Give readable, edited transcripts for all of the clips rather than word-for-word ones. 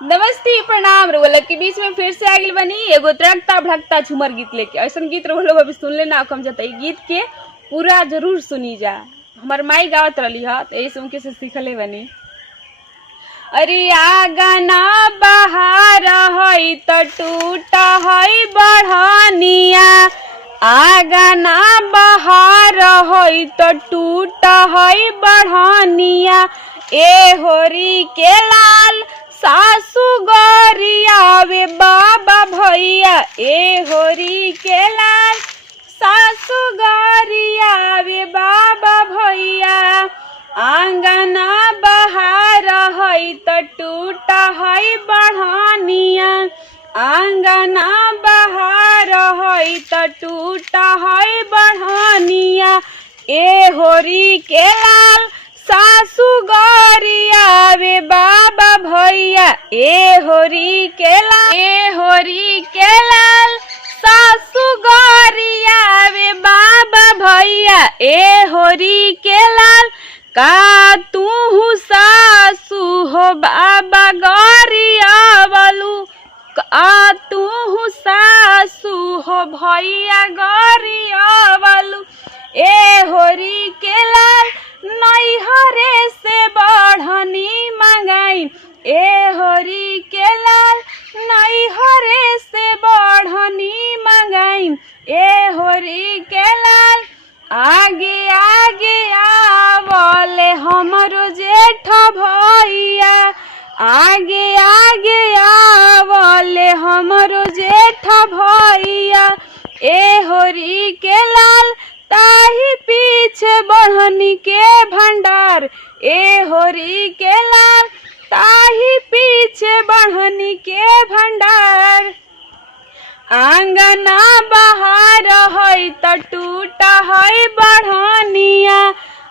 नमस्ते प्रणाम। रोलक के बीच में फिर से आगिल बनी एगो तड़कता भड़कता झूमर गीत लेके। ऐसा गीत रोलो अभी सुन लेना कम जाता है। गीत के पूरा जरूर सुनी जा। हमार माई गावत रही है तो यही सुन के से सीखले बनी। अरे आगना बहार है तो टूटा है बढ़निया, आगना बहार है तो टूटा है बढ़निया। ए होरी के लाल सासू गोरिया वे बाबा भैया, ए होरी के लाल सासू गोरिया वे बाबा भैया। आंगना बहार है तो टूटा है बढ़निया, आंगना बहार है तो टूटा है बढ़निया। ए होरी के लाल सासू गोरिया वे बाबा भैया, ए होरी के लाल, ए होरी के लाल सासू गोरिया वे बाबा भैया। ए होरी के लाल का तू सासू हो बाबा गोरिया वालू, का तू सासू हो भैया गोरिया वालू। ए होरी के लाल नैहरे से बढ़नी मंगाई, ए होरी के लाल नैहरे से बढ़नी मंगाई। ए होरी के लाल आगे आगे आवले हमरो जेठ भैया, आगे आगे आवले हमरो जेठ भैया। ए होरी के लाल ताही पीछे बढ़नी के भंडार, ए होरी के लाल ताही पीछे बढ़नी के भंडार। आंगना बहार है तो टूटा है बढ़निया,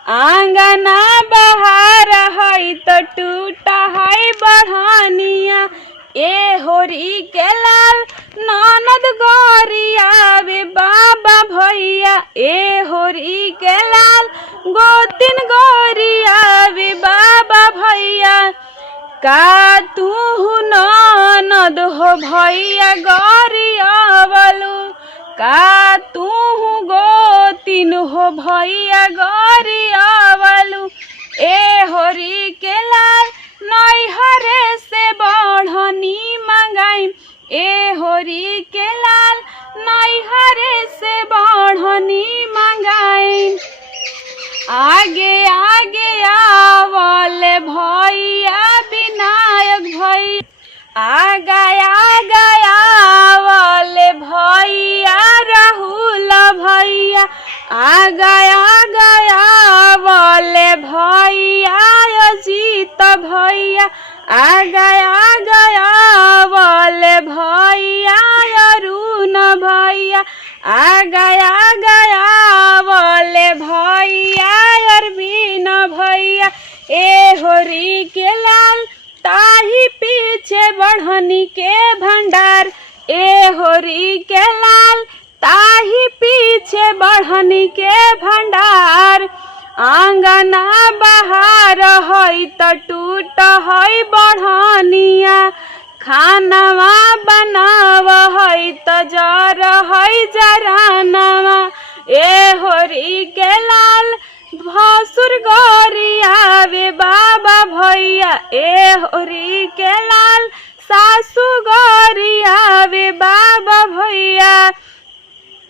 आंगना बहार है तो टूटा है बढ़निया। ए होरी के लाल ननद गोरिया वे बाबा भैया, ए होरी के लाल गोतिन गोरिया वे बाबा भैया। का तू ननद हो भैया गोरिया वालू, का तू गोतिन हो भैया गोरिया वालू। ए होरी के लाल नैहरे से बढ़नी मंगाई, ए होरी के लाल नैहरे से बढ़नी मंगाई। आगे आगे आवले भैया विनायक भैया, आगा गया आवले भैया राहुल भैया, आगा गया आवले भैया अजीत भैया, आगा गया आवले भैया अरुण भैया, आगा गया आवले भैया अरविंद भैया। ए होरी के लाल ताही पीछे बढ़नी के भंडार, ए होरी के लाल ताही पीछे बढ़नी के भंडार। आंगना बहार है तो टूट है बढ़निया, खानवा बनाव है तो जर है जरानवा। ए होरी के लाल भसुर गोरिया वे बाबा भैया, ए होरी के लाल सासू गोरिया वे बाबा भैया।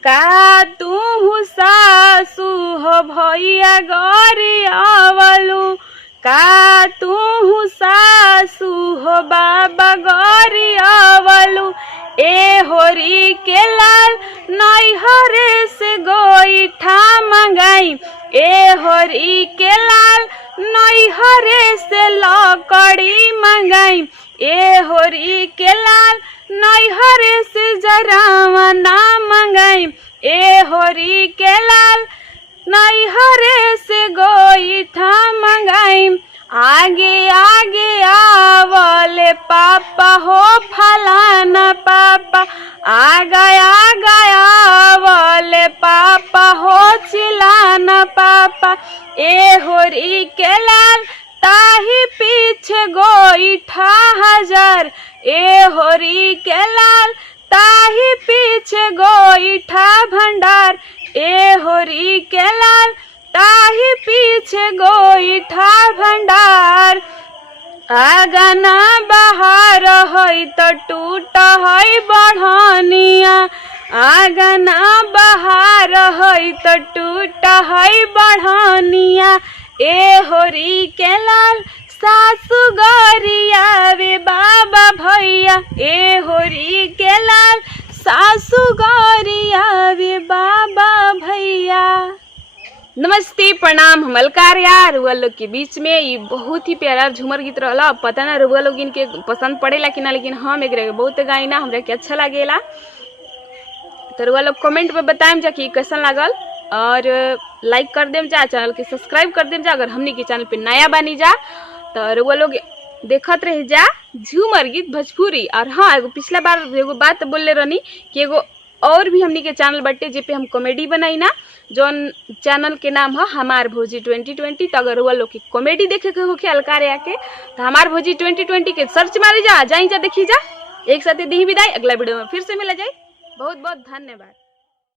का तू सासू हो भैया गोरिया वालू, का तू सासू हो बाबा गोरिया वालू। ए होरी के लाल नैहरे से गोईठा मंगाई, ए होरी के लाल नैहरे से लकड़ी मंगाई, ए होरी के लाल नैहरे से जरावना मंगाई, ए होरी के लाल नैहरे से गोईठा मंगाई। आगे आगे आवले पापा हो फलाना पापा, आगा आवले पापा हो चिलाना पापा। ए होरी के लाल ताही पीछे गोईठा हजार, ए होरी के लाल ताही पीछे गोईठा भंडार, ए होरी के लाल ताही पीछे गोईठा भंडार। आगना बहार है तो टूट है बढ़निया, आगना बहार है तो टूट है बढ़निया। ए होरी के लाल सासु गरिया वे बाबा भैया, ए होरी के लाल सासु गरिया वे बाबा भैया। नमस्ते प्रणाम, हम अलकारिया रुआ लोग के बीच में ये बहुत ही प्यारा झूमर गीत रहला। पता ना रुआ लोग इनके पसंद पड़ेला कि ना, लेकिन हम एक बहुत गाइना हमरा के अच्छा लागेला। तो रुआ लोग कमेंट में बताएम जा कि कैसन लागल, और लाइक कर देम जा, चैनल के सब्सक्राइब कर देम जा अगर हमनी के चैनल पे नया बानी जा। तो रुआ लोग देखत रह जा झूमर गीत भोजपुरी। और हाँ, एगो पिछला बार एगो बात बोलले रहनी कि एगो और भी हमनी के चैनल बटे जे पे हम कॉमेडी बनाई ना, जौन चैनल के नाम है हमार भोजी 2020। तो अगर वो लोग की कॉमेडी देखे के होके अलकारिया के, तो हमार भोजी 2020 के सर्च मारी जा, जाई जा देखी जा। एक साथ दी विदाई, अगला वीडियो में फिर से मिला जाए। बहुत बहुत धन्यवाद।